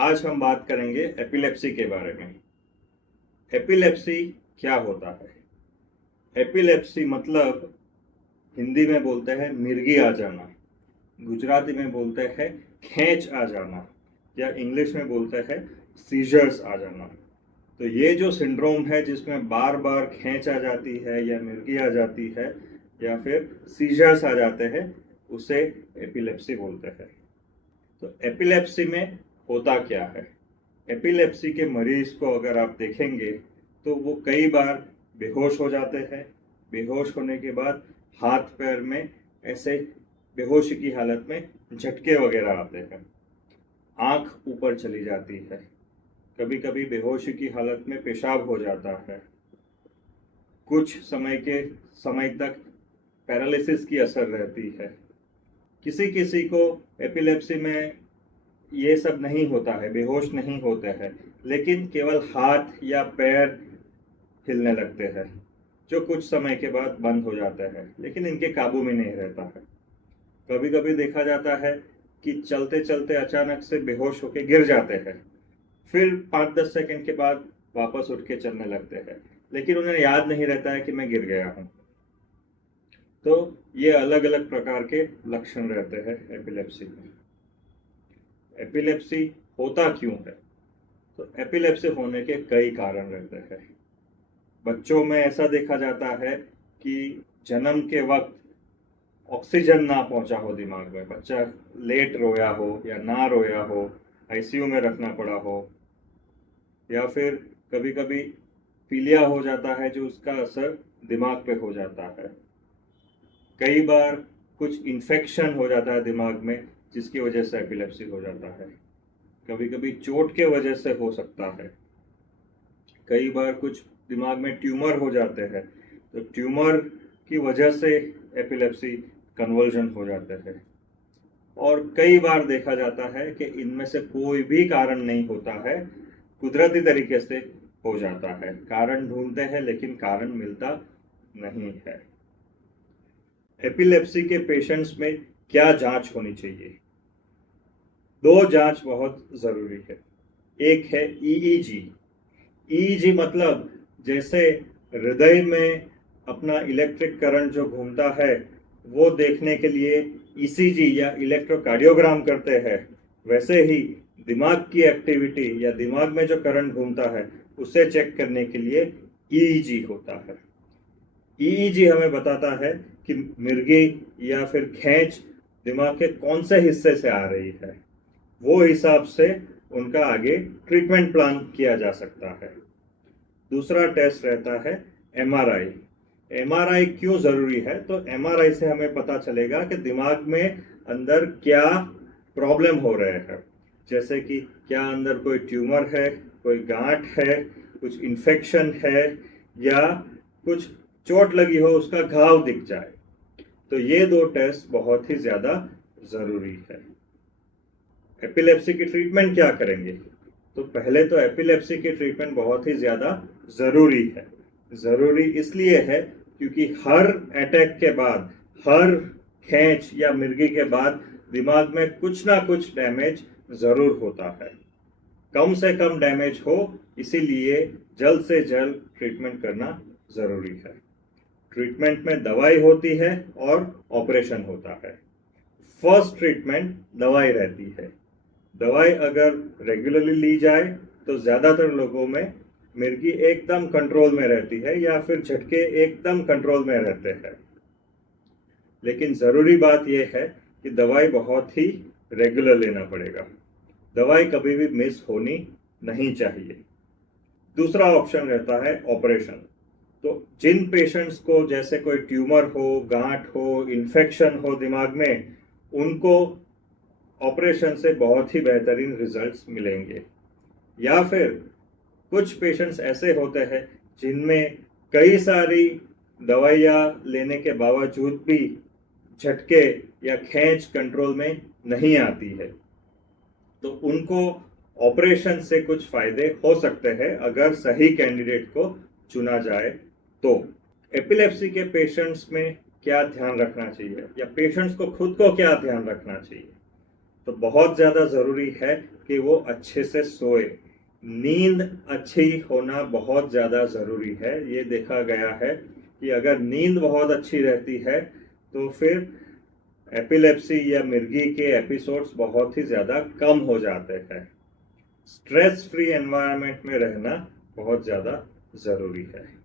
आज हम बात करेंगे एपिलेप्सी के बारे में। एपिलेप्सी क्या होता है? एपिलेप्सी मतलब हिंदी में बोलते हैं मिर्गी आ जाना, गुजराती में बोलते हैं खींच आ जाना, या इंग्लिश में बोलते हैं सीजर्स आ जाना। तो ये जो सिंड्रोम है जिसमें बार बार खींच आ जाती है या मिर्गी आ जाती है या फिर सीजर्स आ जाते हैं, उसे एपिलेप्सी बोलते हैं। तो एपिलेप्सी में होता क्या है? एपिलेप्सी के मरीज को अगर आप देखेंगे तो वो कई बार बेहोश हो जाते हैं। बेहोश होने के बाद हाथ पैर में ऐसे बेहोशी की हालत में झटके वगैरह आते हैं। आंख ऊपर चली जाती है। कभी कभी बेहोशी की हालत में पेशाब हो जाता है। कुछ समय तक पैरालिसिस की असर रहती है। किसी किसी को एपिलेप्सी में ये सब नहीं होता है, बेहोश नहीं होते हैं, लेकिन केवल हाथ या पैर हिलने लगते हैं, जो कुछ समय के बाद बंद हो जाते हैं, लेकिन इनके काबू में नहीं रहता है। कभी कभी देखा जाता है कि चलते चलते अचानक से बेहोश होकर गिर जाते हैं, फिर 5-10 सेकंड के बाद वापस उठ के चलने लगते हैं, लेकिन उन्हें याद नहीं रहता है कि मैं गिर गया हूँ। तो ये अलग अलग प्रकार के लक्षण रहते हैं एपिलेप्सी में। एपिलेप्सी होता क्यों है? तो एपिलेप्सी होने के कई कारण रहते हैं। बच्चों में ऐसा देखा जाता है कि जन्म के वक्त ऑक्सीजन ना पहुंचा हो दिमाग में, बच्चा लेट रोया हो या ना रोया हो, आईसीयू में रखना पड़ा हो, या फिर कभी कभी पीलिया हो जाता है जो उसका असर दिमाग पे हो जाता है। कई बार कुछ इन्फेक्शन हो जाता है दिमाग में जिसकी वजह से एपिलेप्सी हो जाता है। कभी कभी चोट के वजह से हो सकता है। कई बार कुछ दिमाग में ट्यूमर हो जाते हैं, तो ट्यूमर की वजह से एपिलेप्सी कन्वर्जन हो जाते हैं। और कई बार देखा जाता है कि इनमें से कोई भी कारण नहीं होता है, कुदरती तरीके से हो जाता है। कारण ढूंढते हैं लेकिन कारण मिलता नहीं है। एपिलेप्सी के पेशेंट्स में क्या जांच होनी चाहिए? दो जांच बहुत जरूरी है। एक है ईईजी। ईईजी मतलब जैसे हृदय में अपना इलेक्ट्रिक करंट जो घूमता है वो देखने के लिए ईसीजी या इलेक्ट्रोकार्डियोग्राम करते हैं, वैसे ही दिमाग की एक्टिविटी या दिमाग में जो करंट घूमता है उसे चेक करने के लिए ईईजी होता है। ईईजी हमें बताता है कि मिर्गी या फिर खींच दिमाग के कौन से हिस्से से आ रही है। वो हिसाब से उनका आगे ट्रीटमेंट प्लान किया जा सकता है। दूसरा टेस्ट रहता है एमआरआई। एमआरआई क्यों जरूरी है? तो एमआरआई से हमें पता चलेगा कि दिमाग में अंदर क्या प्रॉब्लम हो रहे हैं, जैसे कि क्या अंदर कोई ट्यूमर है, कोई गांठ है, कुछ इन्फेक्शन है, या कुछ चोट लगी हो उसका घाव दिख जाए। तो ये दो टेस्ट बहुत ही ज्यादा जरूरी है। एपिलेप्सी की ट्रीटमेंट क्या करेंगे? तो पहले तो एपिलेप्सी की ट्रीटमेंट बहुत ही ज़्यादा ज़रूरी है। ज़रूरी इसलिए है क्योंकि हर अटैक के बाद, हर खींच या मिर्गी के बाद दिमाग में कुछ ना कुछ डैमेज ज़रूर होता है। कम से कम डैमेज हो, इसीलिए जल्द से जल्द ट्रीटमेंट करना ज़रूरी है। ट्रीटमेंट में दवाई होती है और ऑपरेशन होता है। फर्स्ट ट्रीटमेंट दवाई रहती है। दवाई अगर रेगुलरली ली जाए तो ज़्यादातर लोगों में मिर्गी एकदम कंट्रोल में रहती है या फिर झटके एकदम कंट्रोल में रहते हैं। लेकिन ज़रूरी बात यह है कि दवाई बहुत ही रेगुलर लेना पड़ेगा। दवाई कभी भी मिस होनी नहीं चाहिए। दूसरा ऑप्शन रहता है ऑपरेशन। तो जिन पेशेंट्स को जैसे कोई ट्यूमर हो, गांठ हो, इन्फेक्शन हो दिमाग में, उनको ऑपरेशन से बहुत ही बेहतरीन रिजल्ट्स मिलेंगे। या फिर कुछ पेशेंट्स ऐसे होते हैं जिनमें कई सारी दवाइयाँ लेने के बावजूद भी झटके या खींच कंट्रोल में नहीं आती है, तो उनको ऑपरेशन से कुछ फायदे हो सकते हैं अगर सही कैंडिडेट को चुना जाए तो। एपिलेप्सी के पेशेंट्स में क्या ध्यान रखना चाहिए या पेशेंट्स को खुद को क्या ध्यान रखना चाहिए? तो बहुत ज़्यादा ज़रूरी है कि वो अच्छे से सोए। नींद अच्छी होना बहुत ज़्यादा ज़रूरी है। ये देखा गया है कि अगर नींद बहुत अच्छी रहती है तो फिर एपिलेप्सी या मिर्गी के एपिसोड्स बहुत ही ज़्यादा कम हो जाते हैं। स्ट्रेस फ्री एनवायरनमेंट में रहना बहुत ज़्यादा ज़रूरी है।